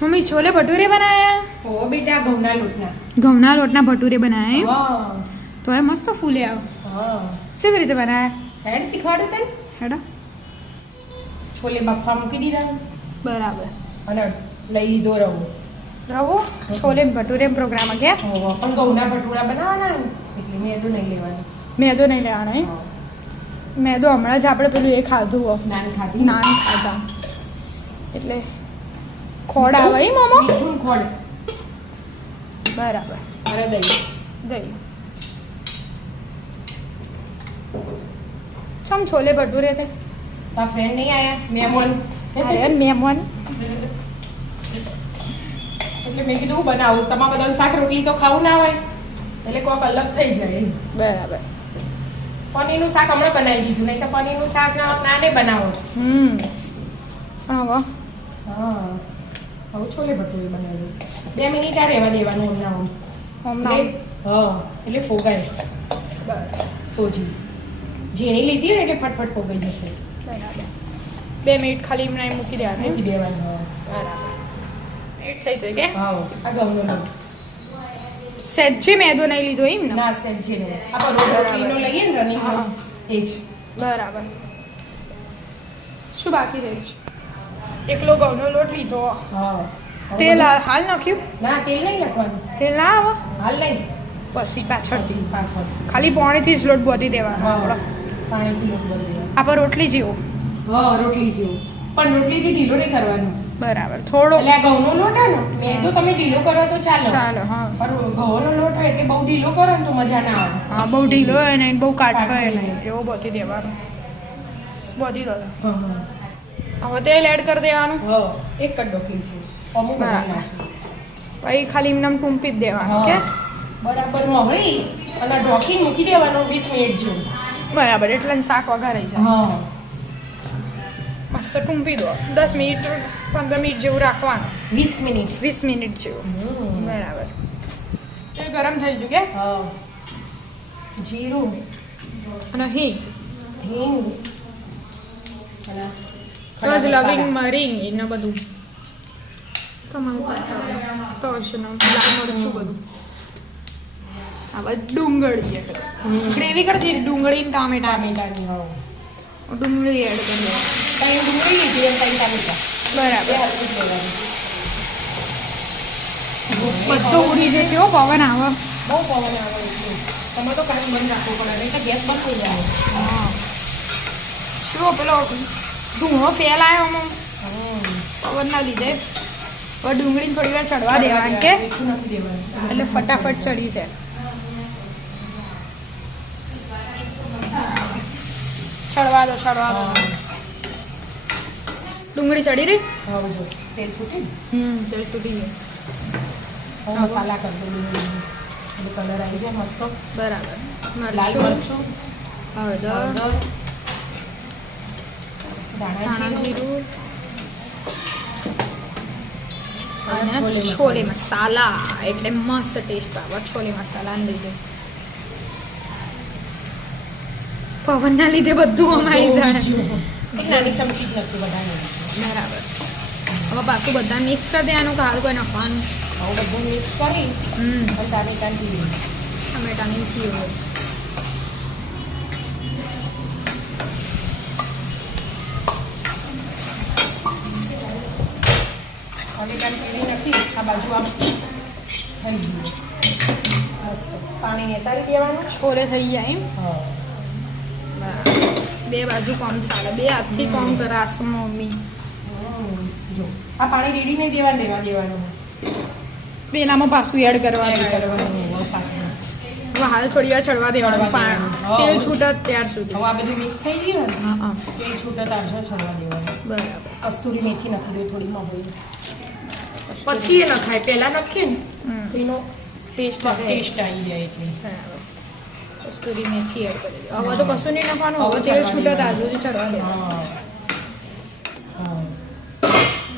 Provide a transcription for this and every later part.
Mummy chole bhature बनाया ओ बेटा घઉંના लोटना भटूरे बनाए तो है मस्त फूले आओ से रीते बनाया હેડ શીખવાડું તને हेडा છોલે બાફવા મૂકી દીધા बराबर અને લઈ લીધો रवो छोले भटूरे प्रोग्राम क्या પણ ઘઉંના ભટૂરા બનાવવાના એટલે મેદો નહીં લેવાનો मैदो नहीं लेवानो है मैदो हमણાં જ આપણે પેલું એ ખાધું હો નાન ખાધા એટલે ખોડ આવે એ મોમો મીઠું ખોડ બરાબર અરે દહીં સમ છોલે ભટૂરે તે તારા ફ્રેન્ડ નહીં આયા મહેમાન અરે મહેમાન એટલે મેં કીધું બનાવું તમારા બધાને શાક રોટલી તો ખાવું ના હોય એટલે કોઈક અલગ થઈ જાય બરાબર પનીરનું શાક હમણાં બનાવી દીધું નહીં તો પનીરનું શાક નાને બનાવો હા હવે છોલે ભટૂરે બનાવી 2 મિનિટ આ રહેવા દેવાનું હમણાં એટલે ફોગાય સોજી ઝીણી લીધી ને એટલે ફટફટ ફોગાઈ જશે બરાબર 2 મિનિટ ખાલી એમને મૂકી દેવાનું બરાબર મિનિટ થઈ છે કે હા આ ઘઉંનો લોટ સેજે મેદો નહીં લીધો એમ ને ના સેજે નહીં આપણે રોટલીનો લઈએ ને રનિંગ એ જ બરાબર શું બાકી રહી છે એકલો ઘઉંનો લોટ લીધો તેલ હાલ નાખ્યું ના તેલ નહીં નાખવાનું તેલ ના આવે હાલ નહીં પછી પાછળથી પાછળ ખાલી પાણીથી જ લોટ બોધી દેવાનો આપણો પાણીથી લોટ બદલી આપણે રોટલી જેવો રોટલી જેવું પણ રોટલીથી ઢીલો નહીં કરવાનો બરાબર થોડો એટલે આ ઘઉંનો લોટ હે ને મેદો તમે ઢીલો કરો તો ચાલે હા પણ ઘઉંનો લોટ હોય એટલે બહુ ઢીલો કરો ને તો મજા ના આવે હા બહુ ઢીલો હોય ને બહુ કાઠો હોય ને એવો બોધી દેવાનો બોધી દો હવે તેલ એડ કરી દેવાનું એક જ ડોકલી છે અમુક બરાબર પછી ખાલી એમને ટૂંપી જ દેવાનું કે બરાબર મહળી અને ઢોકીને મૂકી દેવાનો 20 મિનિટ જેવું બરાબર એટલે શાક વઘારાઈ જાય મસ્ત ટૂંપી દો 10 મિનિટ 15 મિનિટ જેવું રાખવાનું 20 મિનિટ જેવું બરાબર તેલ ગરમ થઈ ગયું કે જીરું અને હિંગ તજ લવિંગ મરી ને બધું તમારું તજ ને લાલ મરચું બધું આ બધું ડુંગળી ગ્રેવી કરી દીધી ડુંગળી ને ટામેટાની ડુંગળી એડ કરી દો ડુંગળી લીધી ટામેટા બરાબર બધું ઉડી જશે હો પવન આવે બહુ પવન આવે તમે તો કાંઈ બંધ રાખવું પડે નહીં તો ગેસ બંધ થઈ જાય શું પેલો ધૂળો ફેલાયો આમાં પવનના લીધે હવે ડુંગળી થોડી વાર ચડવા દેવાની કે નથી દેવાનું એટલે ફટાફટ ચડી છે ચડવા દો ડુંગળી ચડી રહી તેલ છૂટી તેલ છૂટી ગયું મસાલા કરી દો કલર આવી જાય મસ્ત બરાબર લાલ મરચું હળદર ધાણા જીરું અને છોલે મસાલા એટલે મસ્ત ટેસ્ટ આવે છોલે મસાલા લીધે પવનના લીધે બધું અમારી જાય નાની ચમચી જ નથી બધાને બરાબર હવે પાછું બધા મિક્સ કરી દેવાનું કે હાલ કોઈ નાખવાનું હવે બધું મિક્સ કરી અને ટમેટાની પ્યુરી ટમેટાની પ્યુરી નાખી આ બાજુ આમ થઈ ગયું પાણી નેતારી દેવાનું છોલે થઈ જાય એમ બે બાજુ કોમ ચાલે બે હાથથી કોમ કરાશું મમ્મી જો આ પાણી રેડી નહીં દેવાનું પેલામાં પાછું એડ કરવાનું હવે હાલ થોડી વાર ચડવા દેવાનું તેલ છૂટત ત્યાર સુધી હવે આ બધું મિક્સ થઈ ગયું ને હા તેલ છૂટત આજો ચડવા દેવાનું બરાબર કસ્તુરી મેથી નાખી દો થોડી મહોરી પછી એ નખાય પહેલા નાખીએ ને તો એનો ટેસ્ટ આવી જાય એટલે બરાબર કસ્તુરી મેથી એડ કરી દો હવે તો કશું નહીં નાખવાનું હવે તેલ છૂટત આજ સુધી ચડવા દેવાનું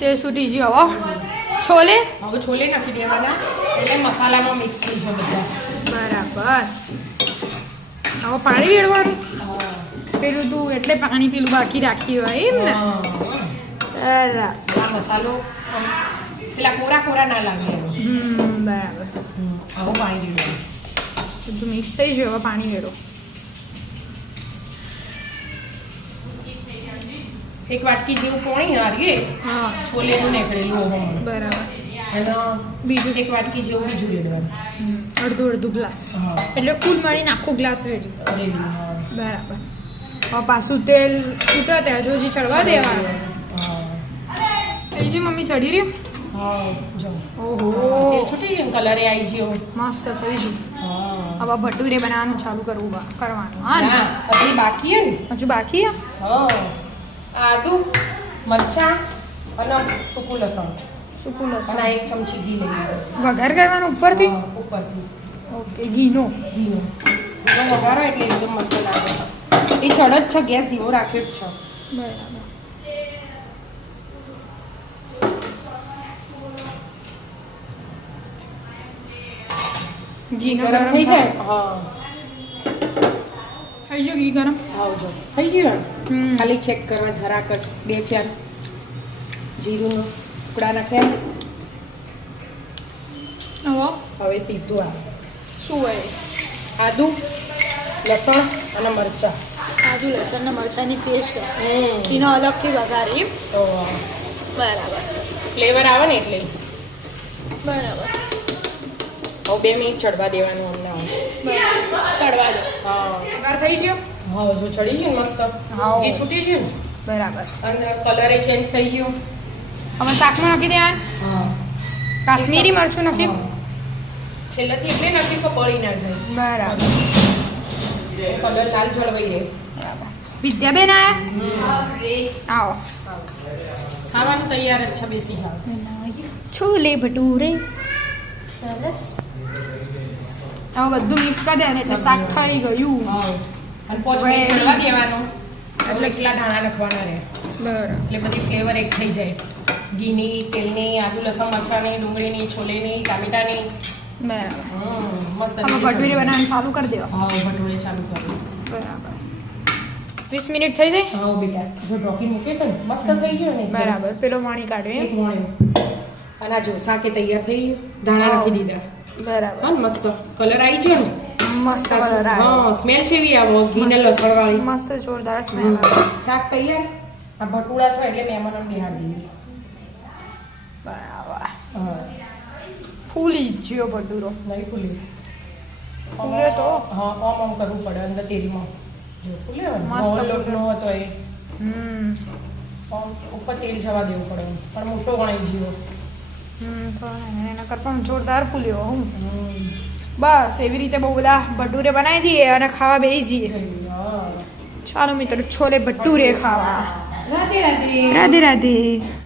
તેલ છૂટી ગયું હવે છોલે નાખી દેવાના એટલે મસાલામાં મિક્સ થઈ જાય બધા બરાબર હવે પાણી વેડવાનું પેલું તું એટલે પાણી પેલું બાકી રાખી હોય એમ ને મસાલો પેલા કોરા કોરા ના લાગે એમ. બરાબર આવું પાણી રેડો. બધું મિક્સ થઈ ગયું. હવે પાણી રેડો. એક વાટકી જેવું પાણી હારીએ હા છોલેનું નીકળેલું ઓહો. બરાબર. અને બીજું એક વાટકી જેવું બીજું રેડવાનું. અડધું ગ્લાસ. હા એટલે કુલ મળીને આખો ગ્લાસ રેડી. રેડી. હા. બરાબર. હવે પાછું તેલ છૂટે ત્યાં સુધી ચડવા દેવાનું. હા. થઈ ગયું મમ્મી ચડી રહ્યું. હા જો ઓહો એ છૂટી ગયું કલરે આવી ગયો. મસ્ત થઈ ગયું. હા હવે ભટુરે બનાવવાનું ચાલુ કરવાનું. હા ને? ના, હજી બાકી હે ને. હજુ બાકી છે? હા આદુ મરચાં અને સૂકું લસણ સૂકું અને લસણ. આ એક ચમચી ઘી લઈ લીધું. વઘાર કરવાનો ઉપરથી? હા, ઉપરથી ઓકે ઘીનો. ઘીનો વઘારો એટલે એકદમ મસ્ત લાગે. એ ચડ જ છે, ગેસ ધીમો રાખ્યો જ છે. બરાબર. ઘીનો ગરમ થઈ જાય. હા થઈ ગયું ઘી ગરમ. આવજો થઈ ગયું ને? હમ. ખાલી ચેક કરવા જરાક જ 2-4 જીરુંનો ટુકડા નાખ્યા. હવે સીધું આ શું હોય? આદુ લસણ અને મરચાં. આદુ લસણ ને મરચાંની પેસ્ટ. હમ. એનો અલગથી વઘારી. તો બરાબર. ફ્લેવર આવે ને એટલે. બરાબર. હવે 2 મિનિટ ચડવા દેવાનું અમને. ચડવા દો. હા વઘાર થઈ ગયો. હા જો ચડી ગયું ને મસ્ત. હા. એ છૂટી ગયું ને બરાબર. અને કલરે ચેન્જ થઈ ગયો. હવે શાકમાં નાખી દેવાનું. હા કાશ્મીરી મરચું નાખી. છેલ્લેથી એટલે નાખ્યું કે બળી ના જાય. બરાબર. કલર લાલ જળવાઈ રહે. બરાબર. વિદ્યાબેન આયા? આવો. ખાવાનું તૈયાર જ છે, બેસી જાઓ. છોલે ભટુરે. સરસ. હવે બધું મિક્સ કરી દે ને એટલે શાક થઈ ગયું. હા અને 5 મિનિટ ચડવા દેવાનું એટલે એકલા દાણા નાખવાના રહે બરાબર. એટલે બધી ફ્લેવર એક થઈ જાય. ઘીની, તેલની, આદુ લસણ મરચાંની, ડુંગળીની, છોલેની, ટામેટાની. બરાબર. મસ્ત હવે ભટુરે બનાવવાનું ચાલુ કરી દેવા. હા ભટુરે ચાલુ કરો. બરાબર. 20 મિનિટ થઈ જાય. હા બેટા જો ઢોકી મૂકે તો મસ્ત થઈ ગયો ને એકદમ. બરાબર. પેલો પાણી કાઢે એક મોણ્યો અને આ જો શાકે તૈયાર થઈ ગયું. દાણા નાખી દીધા. બરાબર. હા ને મસ્ત કલર આવી ગયો ને. મસ્ત કલર આવે. હા સ્મેલ કેવી આવો ઘીને લસણ વાળી. મસ્ત જોરદાર સ્મેલ આવે. શાક તૈયાર. આ ભટુડા થાય એટલે મહેમાનોને બિહાર દઈએ. બરાબર. હા ફૂલી ગયો ભટુરો. નહીં ફૂલે. ફૂલે તો. હા આમ કરવું પડે અંદર તેલમાં. જો ફૂલે હોય ને. મસ્ત મોહન ફૂલે. લોટનો હતો એ આમ ઉપર તેલ જવા દેવું પડે પણ મોટો વણાઈ ગયો. પણ એના કરતાં જોરદાર ફૂલ્યો હું. બસ એવી રીતે બહુ બધા ભટુરે બનાવી દઈએ અને ખાવા બેસી જઈએ. હા ચાલો મિત્રો છોલે ભટુરે ખાવા. રાધે રાધે. રાધે રાધે.